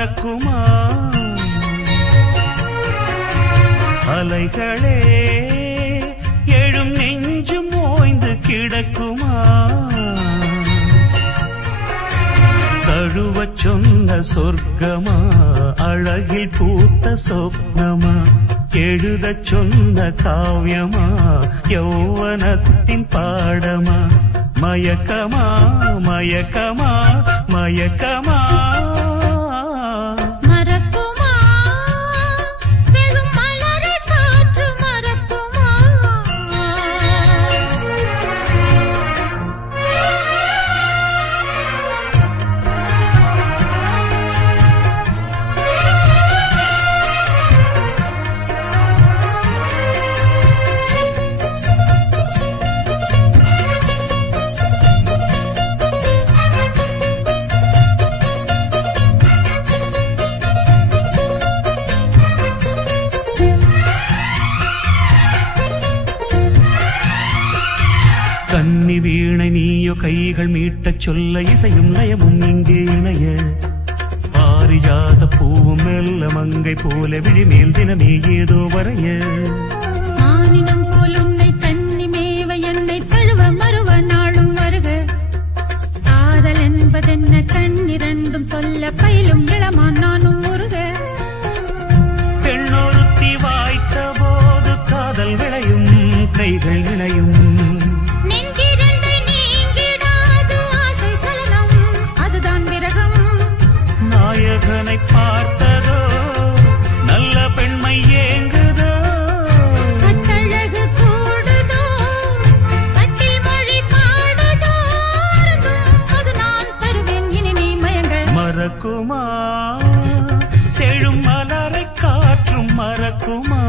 மறக்குமா அலைகளே எழும் நெஞ்சும் ஓய்ந்து கிடக்குமா தழுவச் சொன்ன சொர்க்கமா அழகில் பூத்த சொப்னமா எழுதச் சொன்ன காவியமா யௌவனத்தின் பாடமா மயக்கமா மயக்கமா மயக்கமா கன்னி வீணை நீயோ கைகள் மீட்டச் சொல்ல இசையும் லயமும் இங்கே இணைய பாரிஜாத பூவும் மெல்ல மங்கை போல விழிமேல் தினமே ஏதோ வரைய ஆனினம் போல் உன்னை தன்னி மேவ என்னை தழுவ மறுவ நாளும் வருக காதல் என்பதென்ன கண்ணிரண்டும் சொல்ல பயிலும் இளமான் நானும் முருக பெண்ணொருத்தி வாய்த்த போது காதல் விளையும் கைகள் இணையும் நாயகனை பார்த்ததோ நல்ல பெண்மை ஏங்குதோ கட்டழகு கூடுதோ கட்சில் மொழி பாடுதோ அது நான் தருவேன் இனி நீ மயங்க மறக்குமா செழும் மலரை காற்றும் மறக்குமா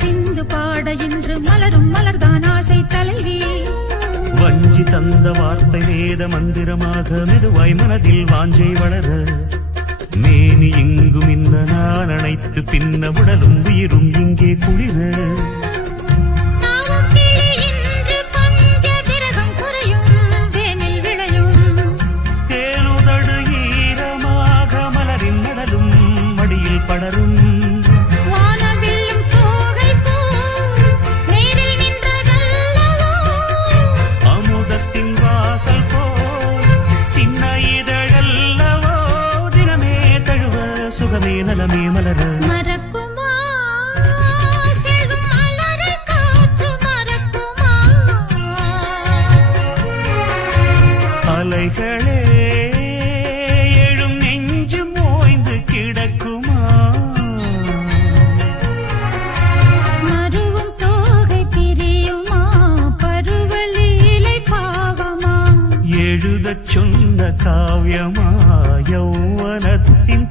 சிந்து பாட இன்று மலரும் மலர்தான் ஆசை தலைவி வஞ்சி தந்த வார்த்தை வேத மந்திரமாக மெதுவாய் மனதில் வாஞ்சை வளர மேனி எங்கும் இன்ன நான் அணைத்து பின்ன உடலும் உயிரும் இங்கே குளிர தேனுதடு ஈரமாக மலரின் நடலும் மடியில் படரும் சின்ன இதழல்லவோ தினமே தழுவ சுகமே நலமே மலர மறக்குமா செழும் மலரை காற்று மறக்குமா அலைகளே எழும் நெஞ்சும் ஓய்ந்து கிடக்குமா மருவும் தோகை பிரியுமா பருவலீலை பாவமா எழுதச் சொன்ன காவியமா யௌவனத்தின்